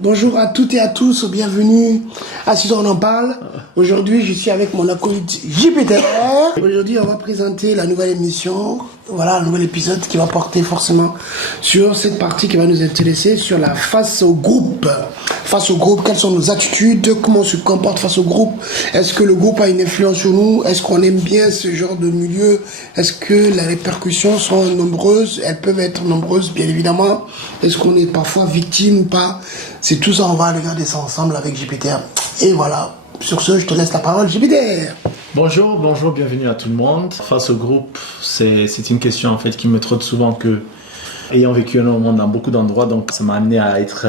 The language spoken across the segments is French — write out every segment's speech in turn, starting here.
Bonjour à toutes et à tous, bienvenue à Si on en parle. Aujourd'hui, je suis avec mon acolyte JPTR. Aujourd'hui, on va présenter la nouvelle émission, voilà, un nouvel épisode qui va porter forcément sur cette partie qui va nous intéresser, sur la face au groupe. Face au groupe, quelles sont nos attitudes, comment on se comporte face au groupe, est-ce que le groupe a une influence sur nous, est-ce qu'on aime bien ce genre de milieu, est-ce que les répercussions sont nombreuses, elles peuvent être nombreuses bien évidemment, est-ce qu'on est parfois victime ou pas. C'est tout ça, on va regarder ça ensemble avec JPTR. Et voilà, sur ce, je te laisse la parole, JPTR. Bonjour, bienvenue à tout le monde. Face au groupe, c'est une question en fait qui me trotte souvent que, ayant vécu énormément dans beaucoup d'endroits, donc ça m'a amené à être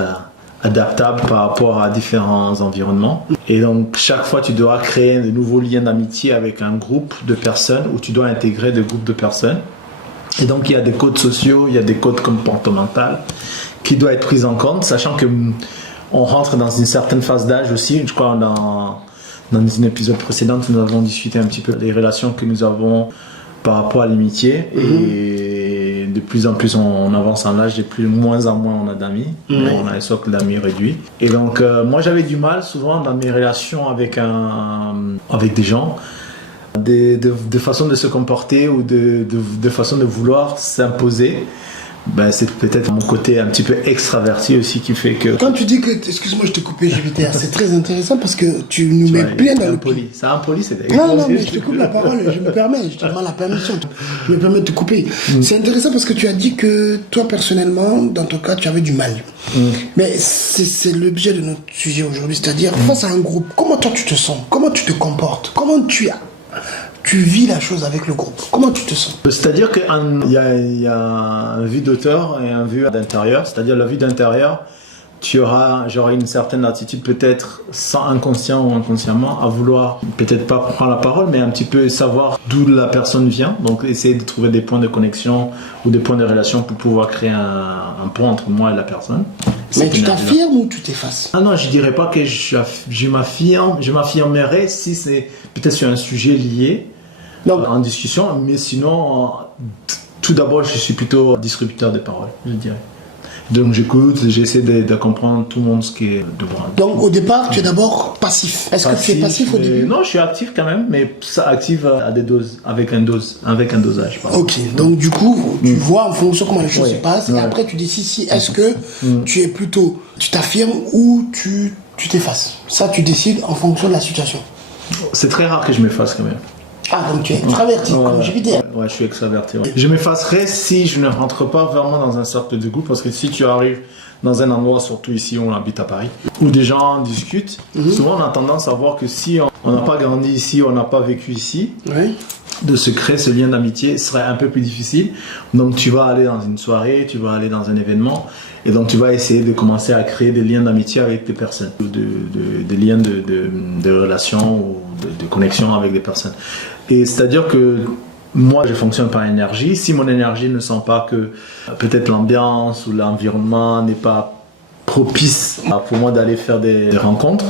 adaptable par rapport à différents environnements. Et donc chaque fois, tu dois créer de nouveaux liens d'amitié avec un groupe de personnes ou tu dois intégrer des groupes de personnes. Et donc il y a des codes sociaux, il y a des codes comportementaux qui doivent être pris en compte, sachant que on rentre dans une certaine phase d'âge aussi. Je crois dans un épisode précédent, nous avons discuté un petit peu des relations que nous avons par rapport à l'amitié. Et de plus en plus on avance en âge, de moins en moins on a d'amis. On a un socle d'amis réduit. Et donc moi j'avais du mal souvent dans mes relations avec des gens, de façon de se comporter ou de façon de vouloir s'imposer. Ben, c'est peut-être mon côté un petit peu extraverti aussi qui fait que... Quand tu dis que... Excuse-moi, je te coupe, JPTR, c'est très intéressant parce que tu nous mets plein dans le... C'est impoli, c'est... Non, mais je te coupe la parole, je me permets, je te demande la permission. Je me permets de te couper. C'est intéressant parce que tu as dit que toi, personnellement, dans ton cas, tu avais du mal. Mais c'est l'objet de notre sujet aujourd'hui, c'est-à-dire face à un groupe, comment toi tu te sens? Comment tu te comportes? Comment tu vis la chose avec le groupe? Comment tu te sens? C'est-à-dire qu'il y a un vue d'auteur et un vue d'intérieur. C'est-à-dire la vue d'intérieur, j'aurai une certaine attitude peut-être sans inconscient ou inconsciemment à vouloir peut-être pas prendre la parole, mais un petit peu savoir d'où la personne vient. Donc essayer de trouver des points de connexion ou des points de relation pour pouvoir créer un pont entre moi et la personne. Mais tu t'affirmes ou tu t'effaces? Ah non, je dirais pas que je m'affirmerais si c'est peut-être sur un sujet lié en discussion, mais sinon, tout d'abord, je suis plutôt distributeur de paroles, je dirais. Donc j'écoute, j'essaie de comprendre tout le monde ce qui est de moi. Donc au départ, tu es d'abord passif. Est-ce que tu es passif au début? Non, je suis actif quand même, mais ça active à des doses, avec un dosage. Pardon. Ok, donc du coup, tu vois en fonction comment les choses se passent, et après tu décides si est-ce que tu es plutôt, tu t'affirmes ou tu t'effaces. Ça, tu décides en fonction de la situation. C'est très rare que je m'efface quand même. Ah, donc tu es extraverti, comme JPTR. Ouais, je suis extraverti. Ouais. Je m'effacerai si je ne rentre pas vraiment dans un cercle de groupe, parce que si tu arrives dans un endroit, surtout ici où on habite à Paris, où des gens discutent, souvent on a tendance à voir que si on n'a pas grandi ici, on n'a pas vécu ici, de se créer ce lien d'amitié serait un peu plus difficile. Donc tu vas aller dans une soirée, tu vas aller dans un événement, et donc tu vas essayer de commencer à créer des liens d'amitié avec des personnes, des liens de relation ou de connexion avec des personnes. Et c'est-à-dire que moi, je fonctionne par énergie. Si mon énergie ne sent pas que peut-être l'ambiance ou l'environnement n'est pas propice pour moi d'aller faire des rencontres,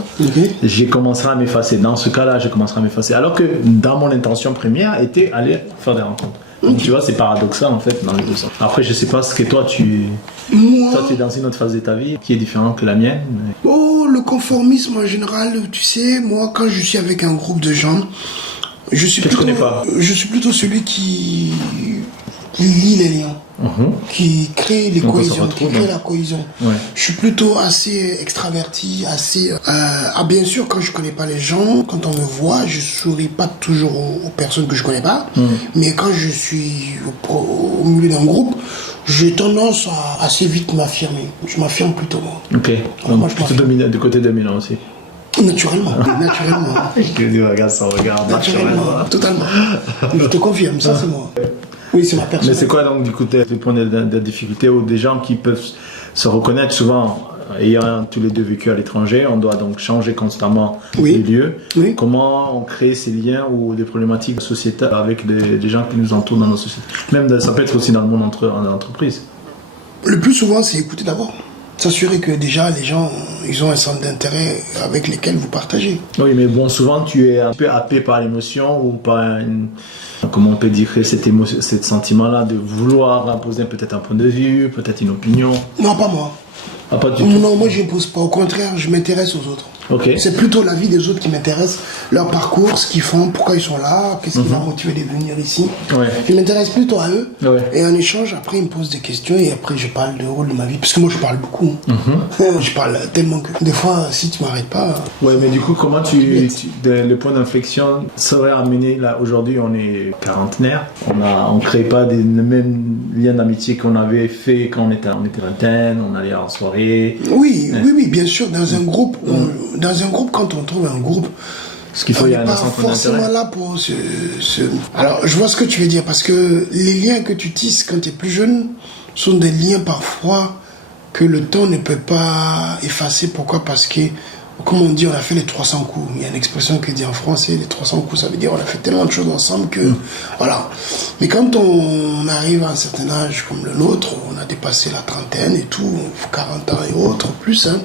je commencerai à m'effacer. Dans ce cas-là, je commencerai à m'effacer. Alors que dans mon intention première était aller faire des rencontres. Donc tu vois, c'est paradoxal en fait dans les deux sens. Après, je sais pas ce que toi tu es dans une autre phase de ta vie qui est différente que la mienne. Mais... Oh, le conformisme en général, tu sais, moi quand je suis avec un groupe de gens, je suis plutôt celui qui lie les liens, qui crée les cohésions, qui crée la cohésion. Ouais. Je suis plutôt assez extraverti, assez... bien sûr, quand je connais pas les gens, quand on me voit, je souris pas toujours aux personnes que je connais pas, mais quand je suis au milieu d'un groupe, j'ai tendance à assez vite m'affirmer. Je m'affirme plutôt. Ok, donc moi, plutôt du côté dominant aussi. Naturellement. Je te dis, regarde son regard. Naturellement, totalement. Je te confirme, ça c'est moi. Oui, c'est ma personne. Mais c'est quoi donc du coup tes points de difficulté ou des gens qui peuvent se reconnaître souvent, ayant tous les deux vécu à l'étranger, on doit donc changer constamment de lieu. Comment on crée ces liens ou des problématiques sociétales avec des gens qui nous entourent dans nos sociétés? Même ça peut être aussi dans le monde en entreprise. Le plus souvent, c'est écouter d'abord. S'assurer que déjà les gens, ils ont un centre d'intérêt avec lesquels vous partagez. Oui, mais bon, souvent tu es un peu happé par l'émotion ou par comment on peut dire ce sentiment-là de vouloir imposer peut-être un point de vue, peut-être une opinion. Non, pas moi. Ah, pas du tout. Non, moi je n'impose pas. Au contraire, je m'intéresse aux autres. Ok. C'est plutôt la vie des autres qui m'intéresse, leur parcours, ce qu'ils font, pourquoi ils sont là, qu'est-ce qui va motiver de venir ici. Ouais. Je m'intéresse plutôt à eux. Ouais. Et en échange, après, ils me posent des questions et après, je parle du rôle de ma vie. Parce que moi, je parle beaucoup. Je parle tellement que des fois, si tu m'arrêtes pas. Ouais, mais du coup, comment le point d'inflexion serait amené là aujourd'hui, on est quarantenaire, on crée pas le même lien d'amitié qu'on avait fait quand on était vingtaine, on allait en soirée. Oui, bien sûr, dans un groupe, quand on trouve un groupe, Ce qu'il faut, on il y n'est a un pas centre forcément d'intérêt. là pour Alors, je vois ce que tu veux dire, parce que les liens que tu tisses quand tu es plus jeune sont des liens parfois que le temps ne peut pas effacer. Pourquoi? Parce que, comme on dit, on a fait les 300 coups. Il y a une expression qui dit en français, les 300 coups, ça veut dire on a fait tellement de choses ensemble que... Voilà. Mais quand on arrive à un certain âge comme le nôtre, on a dépassé la trentaine et tout, 40 ans et autres, plus, hein,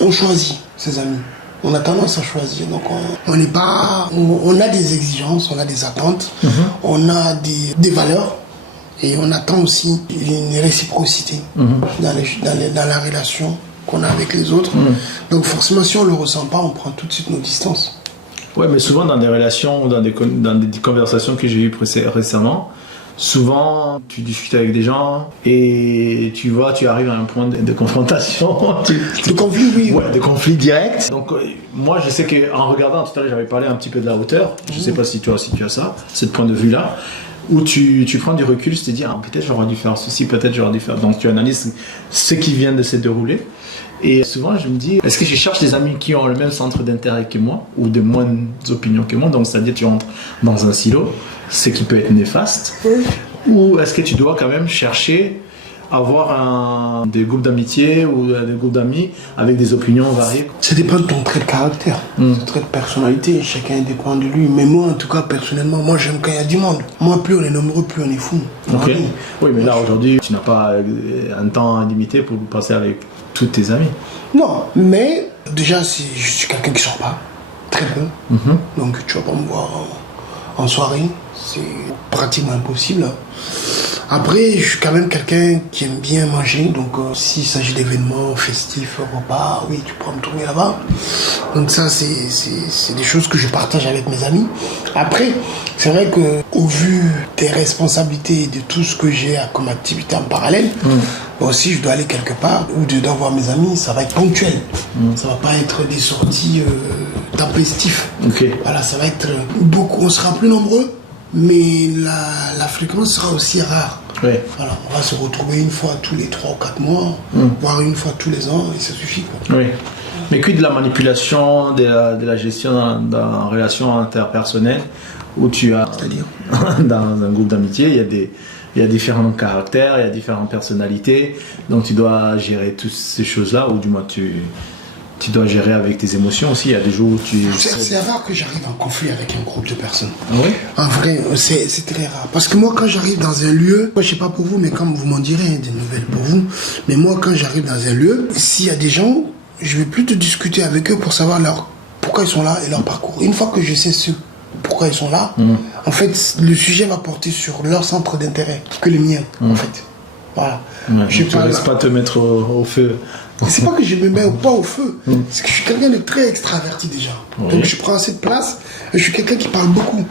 on choisit ses amis. On a tendance à choisir. Donc on n'est pas... On a des exigences, on a des attentes, on a des valeurs. Et on attend aussi une réciprocité dans la relation qu'on a avec les autres. Donc forcément, si on ne le ressent pas, on prend tout de suite nos distances. Ouais, mais souvent dans des relations ou dans des conversations que j'ai eues récemment, souvent tu discutes avec des gens et tu vois, tu arrives à un point de confrontation. De conflit, oui. Ouais, de conflit direct. Donc moi je sais qu'en regardant, tout à l'heure j'avais parlé un petit peu de la hauteur, je sais pas si toi aussi tu as ça, ce point de vue-là, où tu prends du recul, tu te dis, peut-être j'aurais dû faire ceci, peut-être j'aurais dû faire... Donc tu analyses ce qui vient de se dérouler. Et souvent, je me dis, est-ce que je cherche des amis qui ont le même centre d'intérêt que moi, ou de moins opinions que moi, donc c'est-à-dire tu entres dans un silo, ce qui peut être néfaste, ou est-ce que tu dois quand même chercher avoir des groupes d'amitié ou des groupes d'amis avec des opinions variées? Ça dépend de ton trait de caractère, ton trait de personnalité, chacun dépend de lui. Mais moi, en tout cas, personnellement, moi j'aime quand il y a du monde. Moi, plus on est nombreux, plus on est fou. Ok. Oui, mais là aujourd'hui, tu n'as pas un temps limité pour passer avec tous tes amis. Non, mais déjà, je suis quelqu'un qui sort pas, très peu. Donc tu vas pas me voir en soirée, c'est pratiquement impossible. Après, je suis quand même quelqu'un qui aime bien manger, donc s'il s'agit d'événements festifs, repas, oui, tu pourras me trouver là-bas. Donc ça, c'est des choses que je partage avec mes amis. Après, c'est vrai que au vu des responsabilités et de tout ce que j'ai comme activité en parallèle, moi aussi je dois aller quelque part ou je dois voir mes amis, ça va être ponctuel. Ça va pas être des sorties tempestives. Okay. Voilà, ça va être beaucoup, on sera plus nombreux, mais la fréquence sera aussi rare. Ouais. Voilà, on va se retrouver une fois tous les 3 ou 4 mois, voire une fois tous les ans, et ça suffit, quoi. Oui. Mais quid de la manipulation, de la gestion dans la relation interpersonnelle, où tu as, C'est-à-dire dans un groupe d'amitié, il y a différents caractères, il y a différentes personnalités, donc tu dois gérer toutes ces choses-là, ou du moins tu dois gérer avec tes émotions aussi. Il y a des jours où tu... C'est rare que j'arrive en conflit avec un groupe de personnes. Ah oui? En vrai, c'est très rare. Parce que moi, quand j'arrive dans un lieu, moi, je sais pas pour vous, mais comme vous m'en direz des nouvelles pour vous, mais moi, quand j'arrive dans un lieu, s'il y a des gens, je vais plutôt discuter avec eux pour savoir pourquoi ils sont là et leur parcours. Une fois que je sais pourquoi ils sont là, en fait, le sujet va porter sur leur centre d'intérêt que le mien, en fait. Voilà. Ouais, tu ne laisses pas te mettre au feu. C'est pas que je me mets pas au feu, c'est que je suis quelqu'un de très extraverti déjà. Oui. Donc je prends assez de place, et je suis quelqu'un qui parle beaucoup,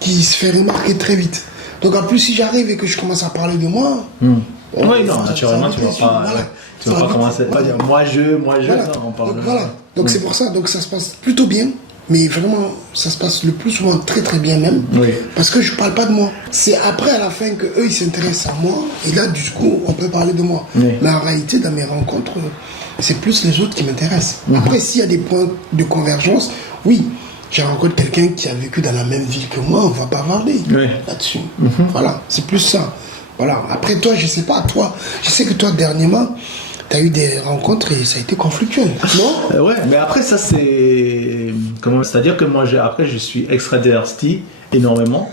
qui se fait remarquer très vite. Donc en plus, si j'arrive et que je commence à parler de moi... Oui, non, naturellement, tu vas pas commencer à dire moi je, voilà. Non, on parle Donc, voilà. Donc c'est pour ça, donc ça se passe plutôt bien. Mais vraiment, ça se passe le plus souvent très très bien même. Oui. Parce que je parle pas de moi. C'est après à la fin que eux ils s'intéressent à moi. Et là du coup on peut parler de moi. Oui. Mais en réalité dans mes rencontres, c'est plus les autres qui m'intéressent. Après s'il y a des points de convergence, oui. J'ai rencontré quelqu'un qui a vécu dans la même ville que moi, on va bavarder là-dessus. Voilà, c'est plus ça. Voilà. Après toi, je sais pas, je sais que toi dernièrement, tu as eu des rencontres et ça a été conflictuel, non? Ouais, mais après ça c'est... C'est-à-dire que moi après je suis extraverti énormément,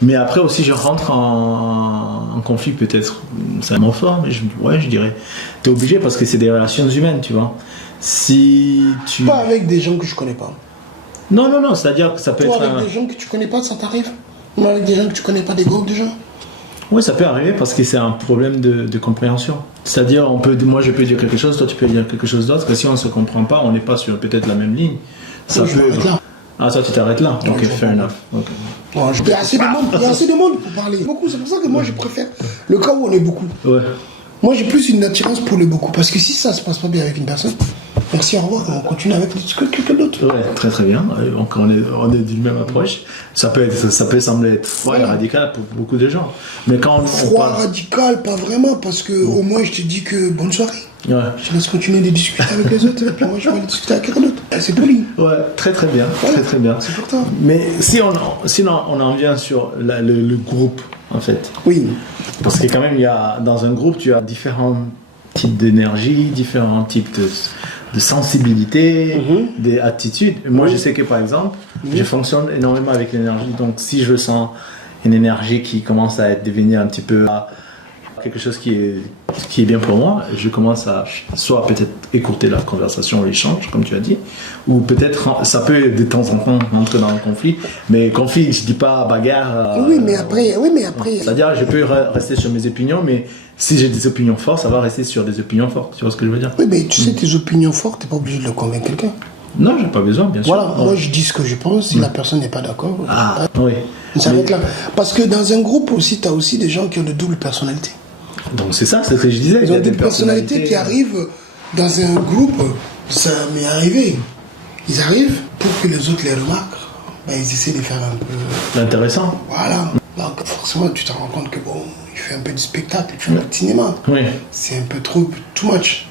mais après aussi je rentre en conflit, peut-être, c'est un mot fort, mais je dirais, t'es obligé parce que c'est des relations humaines, tu vois. Si tu... Pas avec des gens que je connais pas. Non, c'est-à-dire que ça peut Toi, être... avec des gens que tu connais pas, ça t'arrive? Ou avec des gens que tu connais pas, des groupes de gens? Oui, ça peut arriver parce que c'est un problème de compréhension. C'est-à-dire, moi je peux dire quelque chose, toi tu peux dire quelque chose d'autre, que si on ne se comprend pas, on n'est pas sur peut-être la même ligne. Ça Oui, je m'arrête là. Ah, toi tu t'arrêtes là. Oui, Ok, je fair enough. Okay. Bon, il y a assez de monde pour parler. Beaucoup, c'est pour ça que moi je préfère le cas où on est beaucoup. Ouais. Moi j'ai plus une attirance pour le beaucoup. Parce que si ça se passe pas bien avec une personne, merci, au revoir, on continue avec quelqu'un d'autre. Ouais, très très bien. Donc on est d'une même approche. Ça peut sembler être froid et radical pour beaucoup de gens. Mais quand on Froid, parle... radical, pas vraiment, parce que au moins je te dis que bonne soirée. Ouais. Je te laisse continuer de discuter avec les autres, et puis moi je vais aller discuter avec quelqu'un d'autre. C'est poli. Ouais, très très bien. Voilà, très très bien. c'est pour toi. Mais sinon on en vient sur le groupe en fait. Oui. Parce que quand même, dans un groupe, tu as différents types d'énergie, différents types de sensibilité, des attitudes. Moi, je sais que par exemple, je fonctionne énormément avec l'énergie. Donc, si je sens une énergie qui commence à devenir un petit peu quelque chose qui est bien pour moi, je commence à soit peut-être écouter la conversation, l'échange, comme tu as dit, ou peut-être ça peut de temps en temps rentrer dans le conflit. Mais conflit, je dis pas bagarre. Oui, mais après. C'est-à-dire, je peux rester sur mes opinions, mais si j'ai des opinions fortes, ça va rester sur des opinions fortes. Tu vois ce que je veux dire? Oui, mais tu sais, tes opinions fortes, t'es pas obligé de le convaincre quelqu'un. Non, j'ai pas besoin, bien sûr. Voilà, moi je dis ce que je pense, si la personne n'est pas d'accord, Oui. on s'arrête là. Parce que dans un groupe aussi, t'as aussi des gens qui ont de doubles personnalités. Donc c'est ça, c'est ce que je disais. Ils ont des personnalités qui arrivent dans un groupe, ça m'est arrivé. Ils arrivent pour que les autres les remarquent, ils essaient de faire un peu... Intéressant. Voilà. Donc forcément, tu te rends compte que bon, il fait un peu du spectacle, il fait un peu de cinéma. Oui. C'est un peu trop, too much.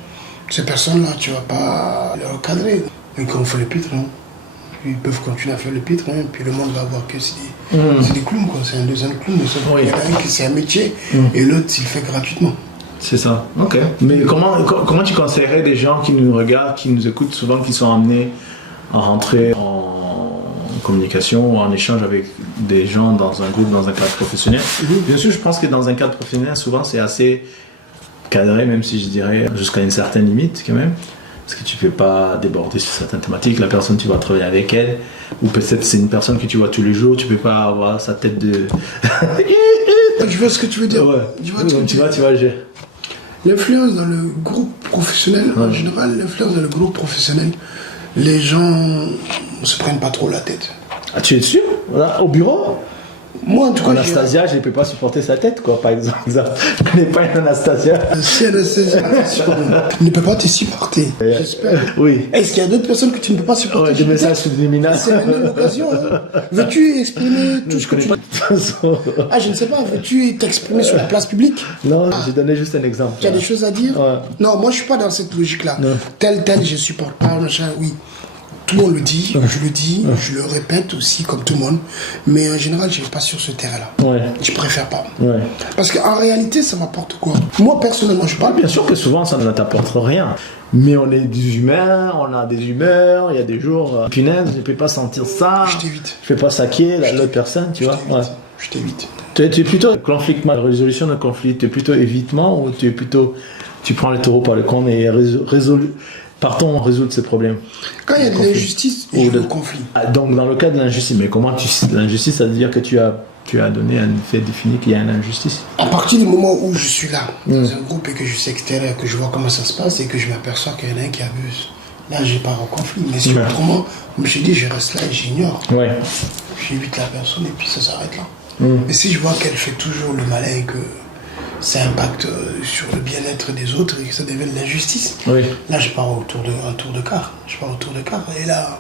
Ces personnes-là, tu vas pas les recadrer. Et quand on fait le pitre, ils peuvent continuer à faire le pitre, puis le monde va voir que c'est des clowns, quoi. C'est un deuxième clown. Oui. Il y en a un qui c'est un métier, et l'autre, il le fait gratuitement. C'est ça. Ok. Mais comment tu conseillerais des gens qui nous regardent, qui nous écoutent souvent, qui sont amenés à rentrer en communication ou en échange avec des gens dans un groupe, dans un cadre professionnel? Bien sûr, je pense que dans un cadre professionnel, souvent, c'est assez cadré, même si je dirais jusqu'à une certaine limite quand même. Parce que tu ne peux pas déborder sur certaines thématiques. La personne, tu vas travailler avec elle. Ou peut-être c'est une personne que tu vois tous les jours. Tu ne peux pas avoir sa tête de... Je vois ce que tu veux dire. Ouais. Tu vois, j'ai... L'influence dans le groupe professionnel, en général, l'influence dans le groupe professionnel, les gens ne se prennent pas trop la tête. Ah, tu es sûr? Voilà, au bureau? Moi, en tout cas, Anastasia, je ne peux pas supporter sa tête, quoi, par exemple. Je n'ai pas une Anastasia. Si Anastasia ne peut pas te supporter, j'espère. Oui. Est-ce qu'il y a d'autres personnes que tu ne peux pas supporter? Des messages subliminaux. C'est la même occasion. Veux-tu exprimer tout ce que tu... Ah, je ne sais pas. Veux-tu t'exprimer sur la place publique? Non, j'ai donné juste un exemple. Tu as des choses à dire? Ouais. Non, moi, je ne suis pas dans cette logique-là. Tel, je ne supporte pas, machin, oui. Tout le monde le dit, je le dis, je le répète aussi comme tout le monde, mais en général je ne vais pas sur ce terrain-là. Je préfère pas. Parce qu'en réalité ça m'apporte quoi? Moi personnellement je parle. Bien sûr que souvent ça ne t'apporte rien, mais on est des humains, on a des humeurs, il y a des jours, punaise, je ne peux pas sentir ça, je t'évite. Je ne peux pas saquer l'autre personne, tu vois. Je t'évite. Tu es plutôt conflit, résolution de conflit, tu es plutôt évitement ou tu es plutôt, tu prends le taureau par le cornes et partons résoudre ces problèmes. Quand il y a de l'injustice, il y a le conflit. Donc dans le cas de l'injustice, mais comment l'injustice, ça veut dire que tu as donné un fait défini qu'il y a une injustice? À partir du moment où je suis là, dans un groupe et que je suis extérieur, que je vois comment ça se passe et que je m'aperçois qu'il y en a un qui abuse, là j'ai pas au conflit. Mais si autrement, comme je dis, je reste là et j'ignore. J'évite la personne et puis ça s'arrête là. Mais si je vois qu'elle fait toujours le malin et que ça impacte sur le bien-être des autres et que ça devienne l'injustice. Là, je pars un tour de quart. Et là,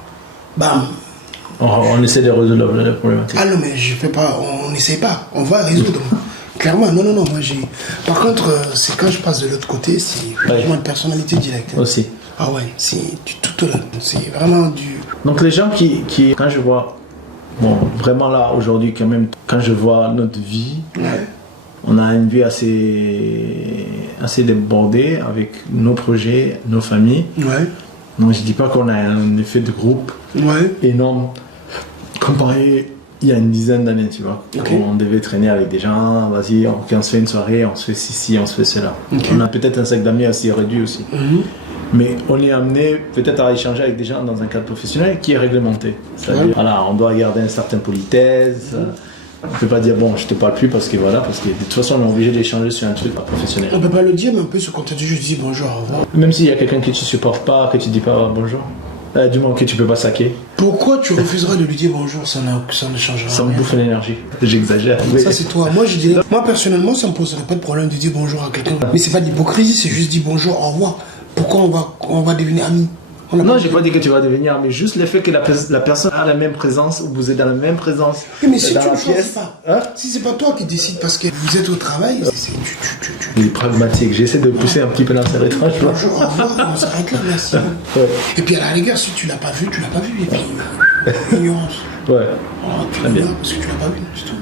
bam. On essaie de résoudre la problématique. Ah non, mais je fais pas, on n'essaie pas. On va résoudre. Clairement, non. Moi, par contre, c'est quand je passe de l'autre côté, c'est vraiment une personnalité directe. Aussi. Ah ouais, c'est du tout au là. C'est vraiment du... Donc les gens qui quand je vois... Bon, vraiment là, aujourd'hui, quand même, quand je vois notre vie... On a une vie assez débordée avec nos projets, nos familles. Donc je ne dis pas qu'on a un effet de groupe énorme. Comparé il y a une dizaine d'années, tu vois. On devait traîner avec des gens, vas-y, on se fait une soirée, on se fait ci, on se fait cela. On a peut-être un sac d'amis assez réduit aussi. Mais on est amené peut-être à échanger avec des gens dans un cadre professionnel qui est réglementé. C'est-à-dire, voilà, on doit garder une certaine politesse. On peut pas dire bon, je te parle plus parce que voilà, parce que de toute façon on est obligé d'échanger sur un truc professionnel. On peut pas le dire, mais on peut se contenter juste dire bonjour, au revoir. Même s'il y a quelqu'un que tu supportes pas, que tu dis pas bonjour, du moins que tu peux pas saquer. Pourquoi tu refuseras de lui dire bonjour, ça ne changera Ça me rien. bouffe l'énergie. J'exagère. Ça c'est toi. Moi personnellement, ça me poserait pas de problème de dire bonjour à quelqu'un. Mais c'est pas d'hypocrisie, c'est juste dire bonjour, au revoir. Pourquoi on va devenir amis? Non, j'ai pas dit que tu vas devenir, mais juste le fait que la personne a la même présence, ou vous êtes dans la même présence. Oui, mais si dans tu la ne choisis pièce, pas, hein? si c'est pas toi qui décides parce que vous êtes au travail, Il est pragmatique. J'essaie de pousser un petit peu dans ses retranches. bonjour, au revoir, on s'arrête là, merci. Ouais. Et puis à la rigueur, si tu l'as pas vu, tu l'as pas vu. Et puis, ignorance. Ouais. Oh, tu Très bien. l'ignores parce que tu l'as pas vu, c'est tout.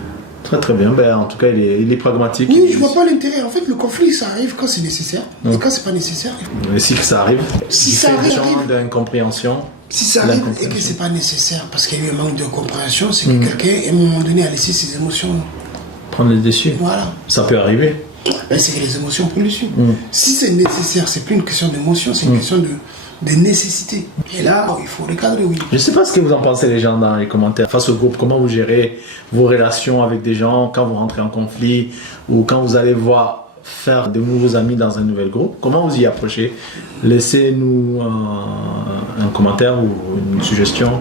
Très très bien. Ben, en tout cas, il est pragmatique. Oui, je vois pas l'intérêt. En fait, le conflit, ça arrive quand c'est nécessaire. Et quand c'est pas nécessaire, Mais si ça arrive, Si il ça fait arrive, genre d'incompréhension. si ça arrive et que c'est pas nécessaire parce qu'il y a eu un manque de compréhension, c'est que quelqu'un, à un moment donné, a laissé ses émotions. Prendre le dessus. Voilà. Ça peut arriver. Ben, c'est que les émotions prennent le dessus. Si c'est nécessaire, c'est plus une question d'émotion, c'est une question de nécessité. Et là, il faut recadrer, oui. Je sais pas ce que vous en pensez les gens dans les commentaires face au groupe, comment vous gérez vos relations avec des gens quand vous rentrez en conflit ou quand vous allez faire de nouveaux amis dans un nouvel groupe, comment vous y approchez? Laissez-nous un commentaire ou une suggestion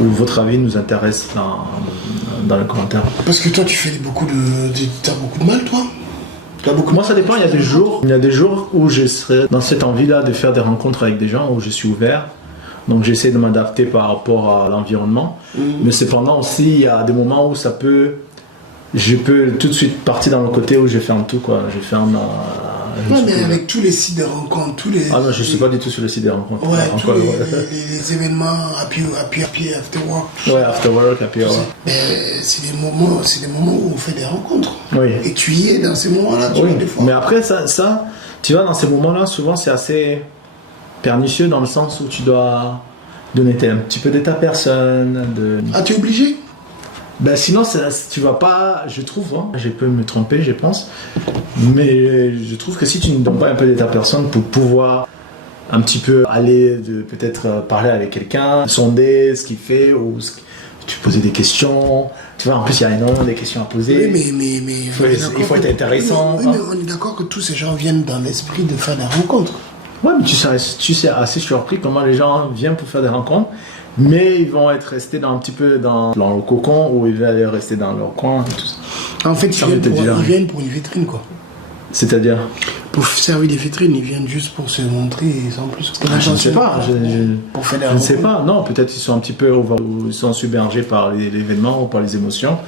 ou votre avis nous intéresse dans les commentaires. Parce que toi, tu fais t'as beaucoup de mal, toi. Moi ça dépend, il y a des jours où je serai dans cette envie-là de faire des rencontres avec des gens, où je suis ouvert. Donc j'essaie de m'adapter par rapport à l'environnement. Mais cependant aussi, il y a des moments où je peux tout de suite partir dans le côté où je ferme tout, quoi. Je ferme Ouais, mais avec tous les sites de rencontres, Ah non, je suis pas du tout sur le site des rencontres. Ouais, Encore, les événements, happy, after work. Ouais, after work, happy hour. Mais c'est des moments où on fait des rencontres. Oui. Et tu y es dans ces moments-là, tu Oui, vois, des fois. mais après, ça, tu vois, dans ces moments-là, souvent, c'est assez pernicieux dans le sens où tu dois donner un petit peu de ta personne. Ah, tu es obligé? Ben sinon, tu vas pas, je trouve, hein, je peux me tromper, je pense, mais je trouve que si tu ne donnes pas un peu de ta personne pour pouvoir un petit peu aller, peut-être parler avec quelqu'un, sonder ce qu'il fait, ou tu poser des questions, tu vois, en plus il y a énormément de questions à poser. Oui, mais il faut être intéressant. Oui, mais on est d'accord que tous ces gens viennent dans l'esprit de faire des rencontres. Ouais, mais tu sais assez surpris comment les gens viennent pour faire des rencontres. Mais ils vont être restés un petit peu dans le cocon ou ils vont aller rester dans leur coin et tout ça. En fait, ils viennent pour une vitrine, quoi. C'est-à-dire Pour servir des vitrines, ils viennent juste pour se montrer et sans plus. je ne sais pas. Pour faire des Je ne sais rencontres. pas. Non, peut-être ils sont un petit peu ils sont submergés par l'événement ou par les émotions.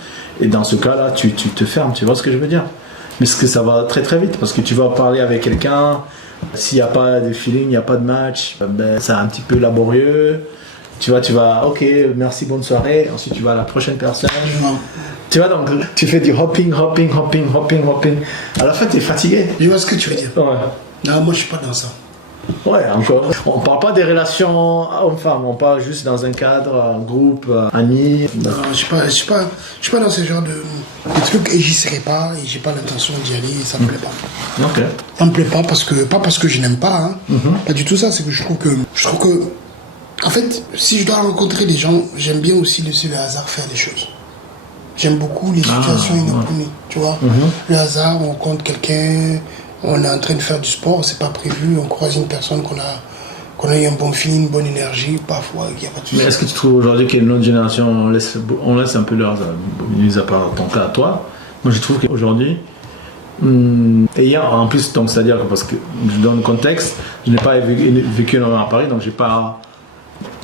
Et dans ce cas-là, tu te fermes. Tu vois ce que je veux dire? Mais ce que ça va très très vite parce que tu vas parler avec quelqu'un. S'il n'y a pas de feeling, il n'y a pas de match, ben, c'est un petit peu laborieux. Tu vas, ok, merci, bonne soirée. Ensuite, tu vas à la prochaine personne. Tu vois, donc, tu fais du hopping. À la fin, tu es fatigué. Je vois ce que tu veux dire. Ouais. Non, moi, je suis pas dans ça. Ouais, encore. On parle pas des relations hommes-femmes, on parle juste dans un cadre, un groupe, amis. Non, je suis pas dans ce genre de trucs et j'y serai pas et j'ai pas l'intention d'y aller et ça me plaît pas. Ok. Ça me plaît pas pas parce que je n'aime pas, hein. Pas du tout ça, c'est que je trouve que, en fait, si je dois rencontrer des gens, j'aime bien aussi laisser le hasard faire des choses. J'aime beaucoup les situations inopportunes, tu vois. Le hasard, on rencontre quelqu'un, on est en train de faire du sport, c'est pas prévu, on croise une personne qu'on a eu un bon feeling, une bonne énergie, parfois il n'y a pas de souci. Mais est-ce que tu trouves aujourd'hui que notre génération, on laisse un peu le hasard, mis à part ton cas à toi? Moi je trouve qu'aujourd'hui, et hier en plus, donc c'est-à-dire que parce que je donne le contexte, je n'ai pas vécu énormément à Paris, donc j'ai pas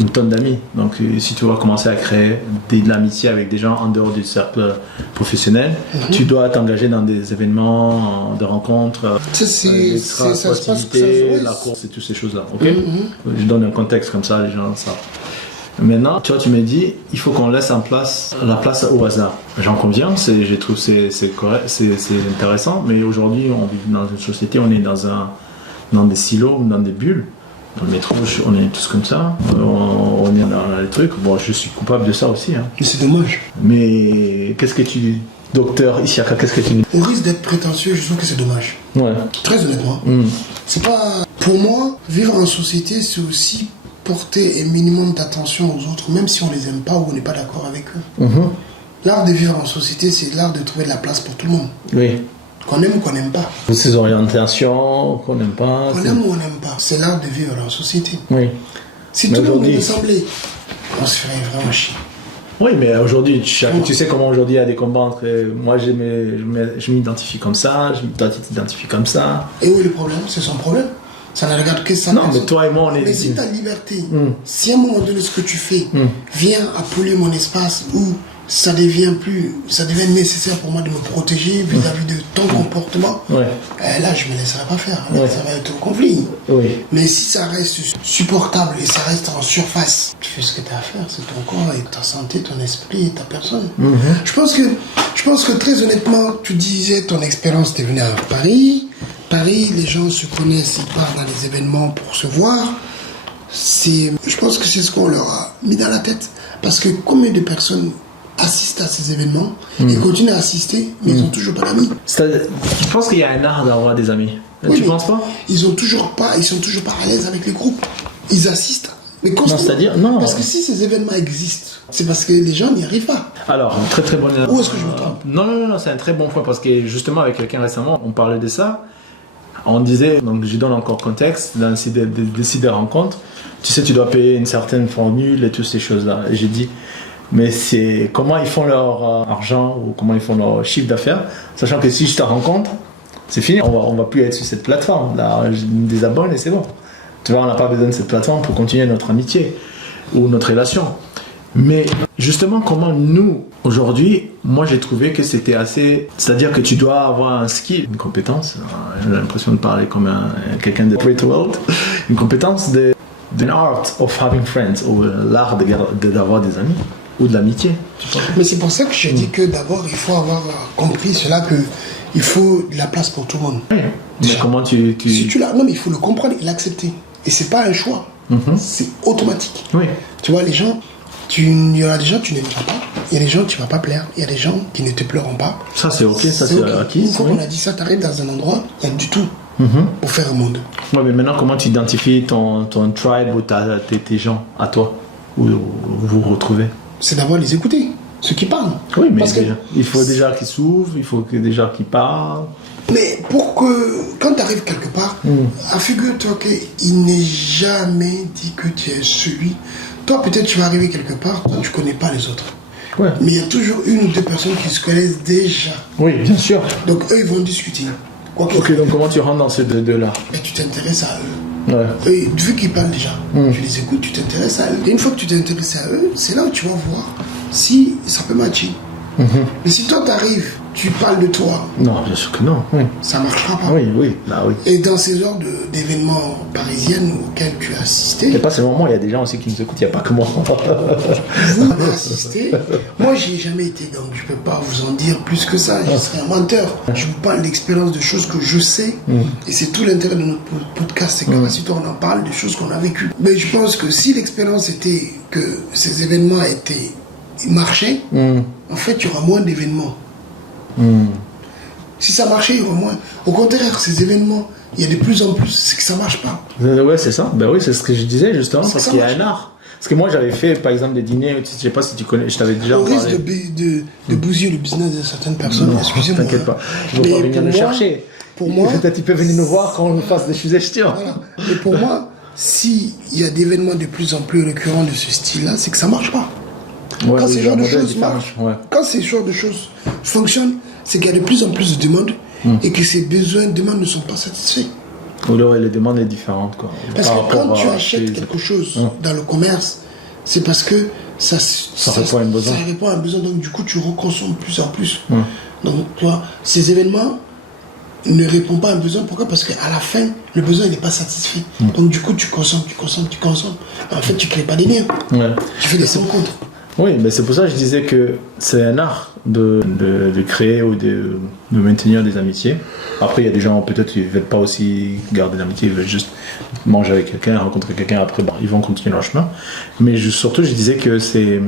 une tonne d'amis. Donc si tu vas commencer à créer de l'amitié avec des gens en dehors du cercle professionnel, tu dois t'engager dans des événements de rencontres, ça se passe la course et toutes ces choses là, ok. Je donne un contexte comme ça, les gens savent. Maintenant, tu vois, tu me dis, il faut qu'on laisse la place au hasard. J'en conviens, je trouve que c'est correct, c'est intéressant, mais aujourd'hui on vit dans une société, on est dans des silos, dans des bulles. Dans le métro, on est tous comme ça, on est dans les trucs. Bon, je suis coupable de ça aussi. Hein. Mais c'est dommage. Mais qu'est-ce que tu dis, docteur Isiaka, qu'est-ce que tu dis? Au risque d'être prétentieux, je trouve que c'est dommage. Ouais. Très honnêtement. C'est pas. Pour moi, vivre en société, c'est aussi porter un minimum d'attention aux autres, même si on les aime pas ou on n'est pas d'accord avec eux. L'art de vivre en société, c'est l'art de trouver de la place pour tout le monde. Oui. Qu'on aime ou qu'on n'aime pas. Ces orientations qu'on n'aime pas. Qu'on aime ou on n'aime pas. C'est l'art de vivre en société. Oui. Si tout le monde ressemblait, on se ferait vraiment chier. Oui, mais aujourd'hui, tu sais comment aujourd'hui il y a des combats entre moi je m'identifie comme ça, toi tu t'identifies comme ça. Et où est le problème? C'est son problème. Ça ne regarde que ça. Non, mais toi et moi on est... Mais si ta liberté, si à un moment donné ce que tu fais vient à polluer mon espace ou ça devient nécessaire pour moi de me protéger vis-à-vis de ton comportement, là je me laisserai pas faire. Là, ça va être un conflit. Oui. Mais si ça reste supportable et ça reste en surface, tu fais ce que tu as à faire, c'est ton corps et ta santé, ton esprit et ta personne. Je pense que très honnêtement, tu disais ton expérience, tu es venu à Paris. Paris, les gens se connaissent, ils partent dans les événements pour se voir. Je pense que c'est ce qu'on leur a mis dans la tête. Parce que combien de personnes assistent à ces événements et continuent à assister, mais ils n'ont toujours pas d'amis. Je pense qu'il y a un art d'avoir des amis. Oui, tu penses pas? Ils sont toujours pas à l'aise avec les groupes. Ils assistent. Mais constamment. Non, c'est-à-dire, non. Parce que si ces événements existent, c'est parce que les gens n'y arrivent pas. Alors, très très bonne... Où est-ce que je me trompe? Non, c'est un très bon point parce que justement avec quelqu'un récemment, on parlait de ça. On disait, donc je donne encore contexte, dans des sites de rencontres, tu sais, tu dois payer une certaine formule et toutes ces choses-là. Et j'ai dit, mais c'est comment ils font leur argent ou comment ils font leur chiffre d'affaires, sachant que si je te rencontre, c'est fini, on va plus être sur cette plateforme. Là, je me désabonne et c'est bon. Tu vois, on n'a pas besoin de cette plateforme pour continuer notre amitié ou notre relation. Mais justement, comment nous, aujourd'hui, moi j'ai trouvé que c'était assez... C'est-à-dire que tu dois avoir un skill, une compétence, j'ai l'impression de parler comme quelqu'un de Great World, une compétence de art of having friends, ou l'art d'avoir des amis, ou de l'amitié. Mais c'est pour ça que je dis que d'abord, il faut avoir compris cela, qu'il faut de la place pour tout le monde. Oui. Mais comment tu... Non, mais il faut le comprendre et l'accepter. Et c'est pas un choix, c'est automatique. Oui. Tu vois, les gens... Il y a des gens que tu n'aimeras pas, il y a des gens que tu ne vas pas plaire, il y a des gens qui ne te plairont pas. Ça c'est ok, ça c'est acquis. Une fois qu'on a dit ça, tu arrives dans un endroit, il y a du tout pour faire un monde. Ouais, mais maintenant comment tu identifies ton tribe ou tes gens à toi, où vous vous retrouvez? C'est d'avoir les écouter, ceux qui parlent. Oui, mais il faut déjà qu'ils s'ouvrent, il faut déjà qu'ils parlent. Mais pour que, quand tu arrives quelque part, figure-toi qu'il n'est jamais dit que tu es celui... Toi, peut-être tu vas arriver quelque part, toi, tu ne connais pas les autres. Ouais. Mais il y a toujours une ou deux personnes qui se connaissent déjà. Oui, bien sûr. Donc, eux, ils vont discuter. Ok, donc comment tu rentres dans ces deux-là? Mais tu t'intéresses à eux. Ouais. Eux, vu qu'ils parlent déjà, tu les écoutes, tu t'intéresses à eux. Et une fois que tu t'intéresses à eux, c'est là où tu vas voir si ça peut matcher. Mais si toi, tu arrives, tu parles de toi. Non, bien sûr que non. Oui. Ça ne marchera pas. Oui, là oui. Et dans ces genres d'événements parisiens auxquels tu as assisté. Et pas seulement moi, il y a des gens aussi qui nous écoutent, il n'y a pas que moi. Vous avez assisté. Moi, j'y ai jamais été, donc je ne peux pas vous en dire plus que ça. Je serais un menteur. Je vous parle d'expérience, de choses que je sais. Et c'est tout l'intérêt de notre podcast, c'est que on en parle des choses qu'on a vécues. Mais je pense que si l'expérience était que ces événements marchaient, en fait, il y aura moins d'événements. Si ça marchait, il y aura moins. Au contraire, ces événements, il y a de plus en plus, c'est que ça marche pas. Ouais, c'est ça. Ben oui, c'est ce que je disais justement, parce qu'il y a un art. Parce que moi, j'avais fait, par exemple, des dîners, je sais pas si tu connais, je t'avais déjà parlé. Au risque de bousiller le business de certaines personnes, excusez-moi. T'inquiète pas, ils vont pas venir nous chercher. Pour moi, peut-être ils peuvent venir nous voir quand on fasse des suggestions. Voilà. Et pour moi, s'il y a des événements de plus en plus récurrents de ce style-là, c'est que ça marche pas. Ouais, quand ces genres de choses marchent, quand ces genres de choses fonctionnent, c'est qu'il y a de plus en plus de demandes et que ces besoins de demandes ne sont pas satisfaits. Ou là, les demandes sont différentes. Quoi. Parce que quand tu achètes quelque chose dans le commerce, c'est parce que ça répond à un besoin. Ça répond à un besoin, donc du coup, tu reconsommes plus en plus. Donc, tu vois, ces événements ne répondent pas à un besoin. Pourquoi? Parce qu'à la fin, le besoin n'est pas satisfait. Donc, du coup, tu consommes. En fait, tu ne crées pas des liens. Tu fais des rencontres. Oui, mais c'est pour ça que je disais que c'est un art de créer ou de maintenir des amitiés. Après, il y a des gens, peut-être, qui ne veulent pas aussi garder l'amitié, ils veulent juste manger avec quelqu'un, rencontrer quelqu'un, après, bon, ils vont continuer leur chemin. Mais surtout, je disais que c'est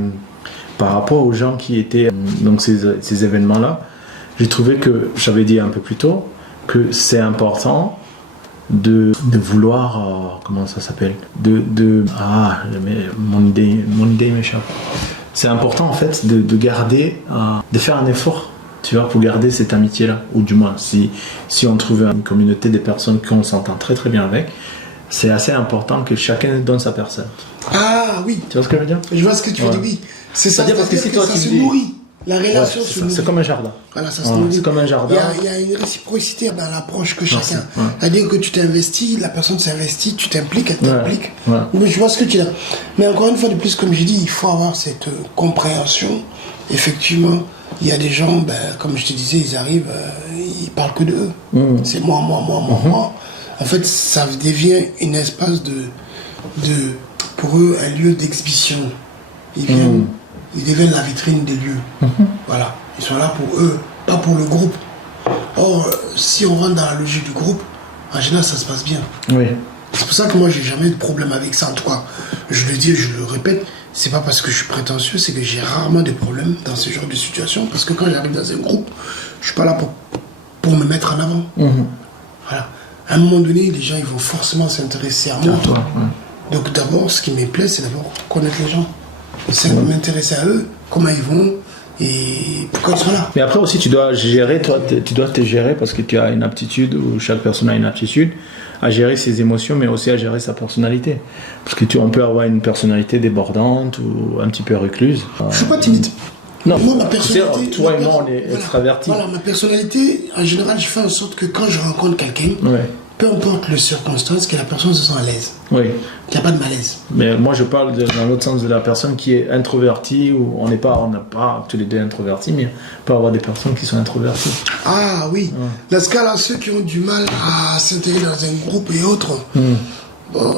par rapport aux gens qui étaient donc ces événements-là, j'ai trouvé que, j'avais dit un peu plus tôt, que c'est important de vouloir, comment ça s'appelle, mon idée m'échappe. c'est important en fait de garder, de faire un effort, tu vois, pour garder cette amitié-là. Ou du moins, si on trouve une communauté des personnes qu'on s'entend très très bien avec, c'est assez important que chacun donne sa personne. Ah oui. Tu vois ce que je veux dire? Je vois ce que tu veux dire, oui. C'est ça, C'est-à-dire parce que si toi ça tu se dis... nourrit. La relation se nourrit. C'est comme un jardin. Voilà, ça se nourrit. C'est comme un jardin. Il y a une réciprocité dans l'approche que chacun. Ouais. C'est-à-dire que tu t'investis, la personne s'investit, tu t'impliques, elle t'implique. Ouais. Mais je vois ce que tu dis. Mais encore une fois de plus, comme j'ai dit, il faut avoir cette compréhension. Effectivement, il y a des gens, comme je te disais, ils arrivent, ils parlent que de eux. C'est moi. En fait, ça devient un espace pour eux, un lieu d'exhibition. Ils deviennent la vitrine des lieux. Voilà. Ils sont là pour eux, pas pour le groupe. Or, si on rentre dans la logique du groupe, en général, ça se passe bien. Oui. C'est pour ça que moi, j'ai jamais de problème avec ça. En tout cas, je le dis, je le répète, c'est pas parce que je suis prétentieux, c'est que j'ai rarement des problèmes dans ce genre de situation. Parce que quand j'arrive dans un groupe, je suis pas là pour me mettre en avant. Voilà. À un moment donné, les gens, ils vont forcément s'intéresser à moi. Donc d'abord, ce qui me plaît, c'est d'abord connaître les gens. C'est m'intéresser à eux, comment ils vont et pourquoi ils sont là. Mais après aussi, tu dois gérer, tu dois te gérer parce que tu as une aptitude, ou chaque personne a une aptitude, à gérer ses émotions, mais aussi à gérer sa personnalité. Parce que on peut avoir une personnalité débordante ou un petit peu recluse. Je suis pas timide. Non, moi, ma personnalité. Toi et moi, on est extravertis. Voilà, ma personnalité, en général, je fais en sorte que quand je rencontre quelqu'un, peu importe les circonstances, que la personne se sent à l'aise. Oui. Qu'il n'y a pas de malaise. Mais moi, je parle dans l'autre sens de la personne qui est introvertie, ou on n'a pas tous les deux introvertis, mais on peut avoir des personnes qui sont introverties. Ah oui. Dans ce cas-là, ceux qui ont du mal à s'intégrer dans un groupe et autres.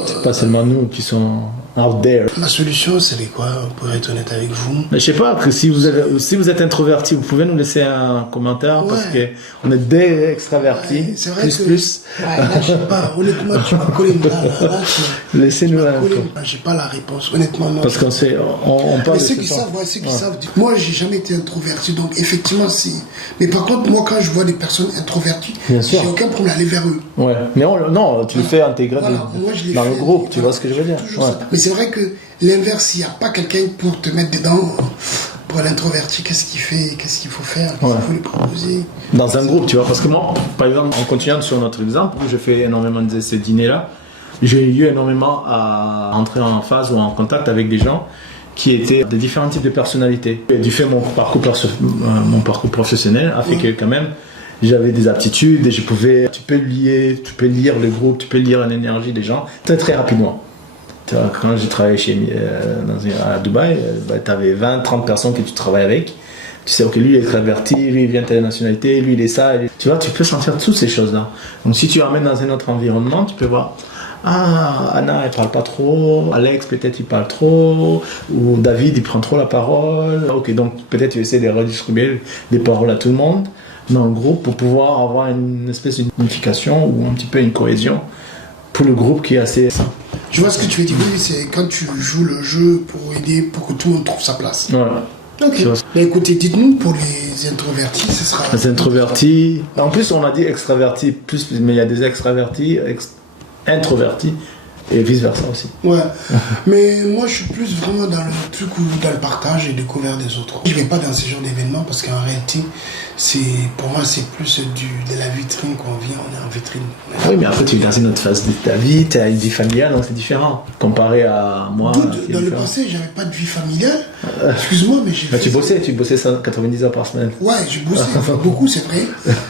C'est pas seulement nous qui sont out there. La solution, c'est quoi? Pour être honnête avec vous. Mais je sais pas, que si vous êtes introverti, vous pouvez nous laisser un commentaire, parce qu'on est des extravertis, c'est vrai plus. Là, je sais pas, honnêtement, tu m'as collé là. Laissez-nous un peu. J'ai pas la réponse, honnêtement, non. Parce on parle mais de ceux qui savent, moi, j'ai jamais été introverti, donc effectivement, si. Mais par contre, moi, quand je vois des personnes introverties, j'ai aucun problème à aller vers eux. Ouais, mais non, tu le fais intégrer dans le groupe, tu vois ce que je veux dire. Mais c'est vrai que l'inverse, s'il n'y a pas quelqu'un pour te mettre dedans, pour l'introverti, qu'est-ce qu'il fait, qu'est-ce qu'il faut faire, qu'est-ce qu'il faut lui proposer. Dans un groupe, tu vois, parce que moi, par exemple, en continuant sur notre exemple, je fais énormément de ces dîners-là, j'ai eu énormément à entrer en phase ou en contact avec des gens qui étaient de différents types de personnalités. Et du fait, mon parcours professionnel a fait que quand même, j'avais des aptitudes et tu peux lire le groupe, tu peux lire l'énergie des gens très très rapidement. Quand j'ai travaillé à Dubaï, tu avais 20-30 personnes que tu travailles avec. Tu sais, ok, lui il est extraverti, lui il vient de telle nationalité, lui il est ça. Tu vois, tu peux sentir toutes ces choses-là. Donc si tu ramènes dans un autre environnement, tu peux voir, Anna elle parle pas trop, Alex peut-être il parle trop, ou David il prend trop la parole. Ok, donc peut-être tu essaies de redistribuer les paroles à tout le monde dans le groupe pour pouvoir avoir une espèce d'unification ou un petit peu une cohésion pour le groupe qui est assez sain. Je vois ce que tu veux dire, c'est quand tu joues le jeu pour aider, pour que tout le monde trouve sa place. Voilà. Ok. Mais écoutez, dites-nous pour les introvertis, ce sera. Les introvertis. En plus, on a dit extravertis, mais il y a des extravertis, introvertis. Et vice versa aussi. Ouais. Mais moi, je suis plus vraiment dans le truc où, dans le partage et découvert des autres. Je ne vais pas dans ce genre d'événements parce qu'en réalité, pour moi, c'est plus de la vitrine qu'on vit. On est en vitrine. Oui, mais après, tu es dans une autre phase de ta vie, tu as une vie familiale, donc c'est différent. Comparé à moi. Dans le passé, j'avais pas de vie familiale. Excuse-moi, mais j'ai. Tu bossais 190 heures par semaine. Ouais, j'ai bossé beaucoup, c'est vrai.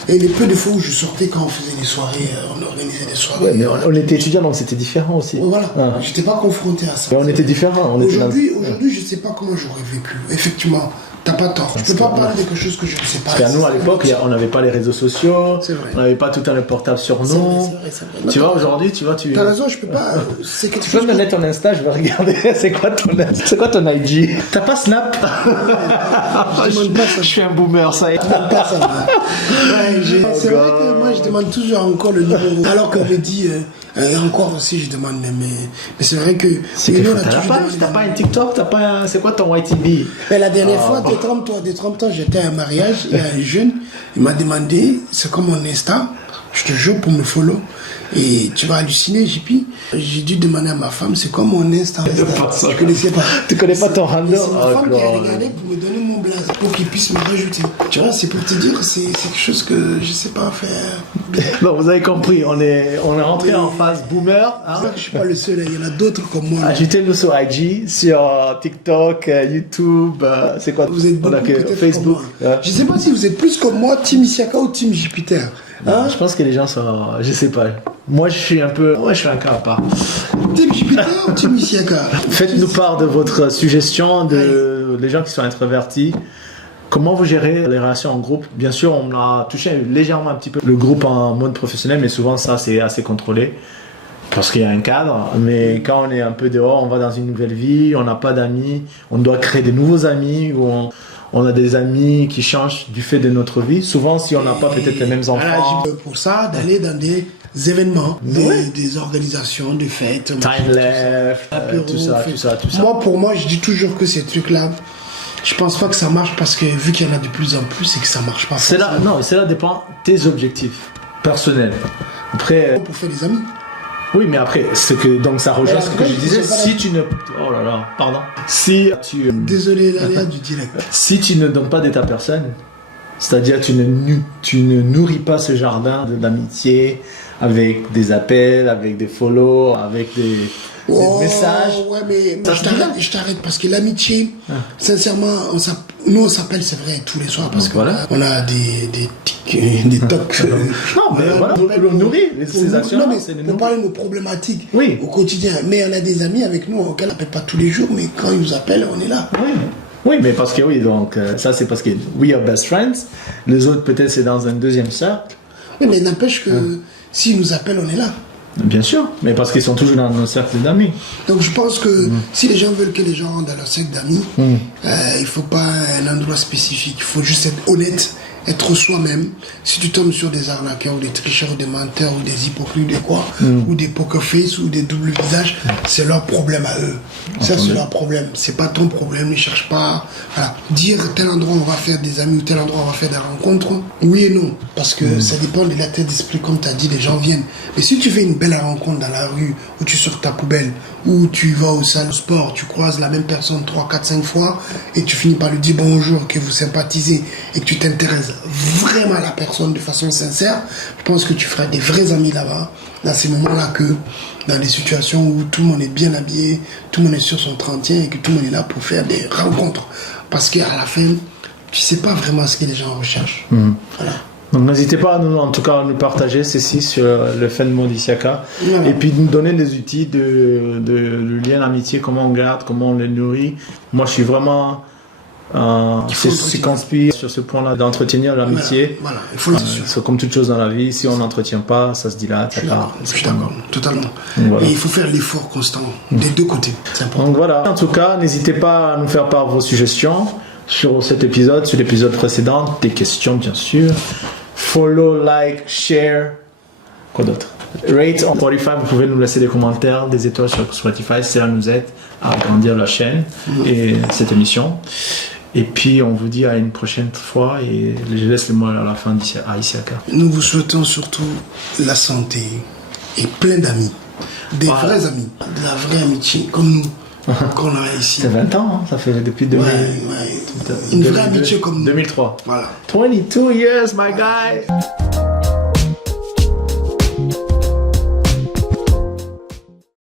Et les peu de fois où je sortais quand on faisait des soirées, on organisait des soirées. Ouais, mais on était étudiants, donc c'était différent aussi. Voilà, j'étais pas confronté à ça. Mais on était différents. Aujourd'hui, je sais pas comment j'aurais vécu. Effectivement, t'as pas tort. Je peux pas parler de quelque chose que je ne sais pas. Parce qu'à nous, à l'époque, on n'avait pas les réseaux sociaux, on n'avait pas tout un portable sur nous. C'est vrai. Tu vois, aujourd'hui, T'as raison, je peux pas. Tu peux me donner ton Insta, je vais regarder. C'est quoi ton IG? T'as pas Snap? Je suis un boomer, ça y est. C'est vrai que moi, je demande toujours encore le numéro. Alors qu'on me dit. Encore aussi, je demande, mais c'est vrai que. T'as pas un TikTok, c'est quoi ton YTB? Mais la dernière fois, détrompe-toi, j'étais à un mariage, il y a un jeune, il m'a demandé, c'est comme mon Insta, je te jure pour me follow. Et tu vas halluciner, JP. J'ai dû demander à ma femme, c'est quoi mon Insta? Je connaissais pas. Tu connais pas ton handle? C'est ma femme qui a regardé pour me donner mon blaze, pour qu'il puisse me rajouter. Tu vois, c'est pour te dire, c'est quelque chose que je sais pas faire. Non, vous avez compris, on est rentré en phase boomer. Hein? C'est vrai que je suis pas le seul, il y en a d'autres comme moi. Ajoutez-nous sur IG, sur TikTok, YouTube, c'est quoi? Vous êtes beaucoup peut-être Facebook. comme moi. Je sais pas si vous êtes plus comme moi, Team Isiaka ou Team Jupiter. Non, je pense que les gens sont... Je sais pas. Moi, je suis un cas à part. Team Jupiter ou Team Isiaka? Faites-nous part de votre suggestion, les gens qui sont introvertis. Comment vous gérez les relations en groupe? Bien sûr, on a touché légèrement un petit peu le groupe en mode professionnel, mais souvent ça, c'est assez contrôlé. Parce qu'il y a un cadre, mais quand on est un peu dehors, on va dans une nouvelle vie, on n'a pas d'amis, on doit créer de nouveaux amis, ou on a des amis qui changent du fait de notre vie. Souvent, si on n'a pas peut-être les mêmes enfants. Pour ça, d'aller dans des événements, des organisations, des fêtes. Time left, tout ça. Pour moi, je dis toujours que ces trucs-là, je pense pas que ça marche parce que vu qu'il y en a de plus en plus, c'est que ça marche pas. C'est là dépend tes objectifs personnels. Après. Pour faire des amis. Oui, mais après, donc ça rejoint ce que je disais. Si tu ne, oh là là, pardon. Si tu, désolé l'aléa du direct. Si tu ne donnes pas de ta personne, c'est-à-dire tu ne nourris pas ce jardin d'amitié avec des appels, avec des follow, avec des messages. Ouais, mais je t'arrête parce que l'amitié, sincèrement, nous on s'appelle, c'est vrai, tous les soirs parce qu'on a des tocs. Non, mais voilà, on nourrit ces actions. Non, mais on parle de nos problématiques au quotidien. Mais on a des amis avec nous auxquels on n'appelle pas tous les jours, mais quand ils nous appellent, on est là. Oui, mais parce que donc ça c'est parce que we are best friends. Les autres peut-être c'est dans un deuxième cercle. Oui, mais n'empêche que s'ils nous appellent, on est là. Bien sûr, mais parce qu'ils sont toujours dans nos cercles d'amis. Donc je pense que si les gens veulent que les gens rentrent dans leur cercle d'amis, il ne faut pas un endroit spécifique. Il faut juste être honnête, être soi-même. Si tu tombes sur des arnaqueurs ou des tricheurs ou des menteurs ou des hypocrites ou des poker face ou des doubles visages, c'est leur problème à eux. Ça c'est leur problème. C'est pas ton problème. Ne cherche pas. Voilà. Dire tel endroit on va faire des amis ou tel endroit on va faire des rencontres. Oui et non, parce que ça dépend de la tête d'esprit comme tu as dit. Les gens viennent. Mais si tu fais une belle rencontre dans la rue où tu sors ta poubelle, où tu vas au salle de sport, tu croises la même personne 3, 4, 5 fois et tu finis par lui dire bonjour, que vous sympathisez et que tu t'intéresses vraiment à la personne de façon sincère, je pense que tu feras des vrais amis là-bas, dans ces moments-là, que dans des situations où tout le monde est bien habillé, tout le monde est sur son 31 et que tout le monde est là pour faire des rencontres. Parce qu'à la fin, tu sais pas vraiment ce que les gens recherchent. Voilà. Donc n'hésitez pas en tout cas à nous partager ceci sur le phénomène d'Isiaka et puis nous donner des outils de lien d'amitié, comment on garde, comment on les nourrit. Moi je suis vraiment circonspect sur ce point-là d'entretenir l'amitié. Voilà, il faut c'est comme toute chose dans la vie, si on n'entretient pas, ça se dilate, ça part. Je suis d'accord, totalement. Voilà. Et il faut faire l'effort constant des deux côtés. C'est important. Donc voilà, en tout cas, n'hésitez pas à nous faire part de vos suggestions sur cet épisode, sur l'épisode précédent, des questions bien sûr. Follow, like, share. Quoi d'autre? Rate on Spotify, vous pouvez nous laisser des commentaires, des étoiles sur Spotify, cela nous aide à agrandir la chaîne et cette émission. Et puis on vous dit à une prochaine fois et je laisse le mot à la fin à Isiaka. Nous vous souhaitons surtout la santé et plein d'amis, des vrais amis, de la vraie amitié comme nous. Qu'on a ici. C'est 20 ans, hein, ça fait depuis 2000. Une vraie amitié comme nous. 2003. Voilà. 22 years, my guy.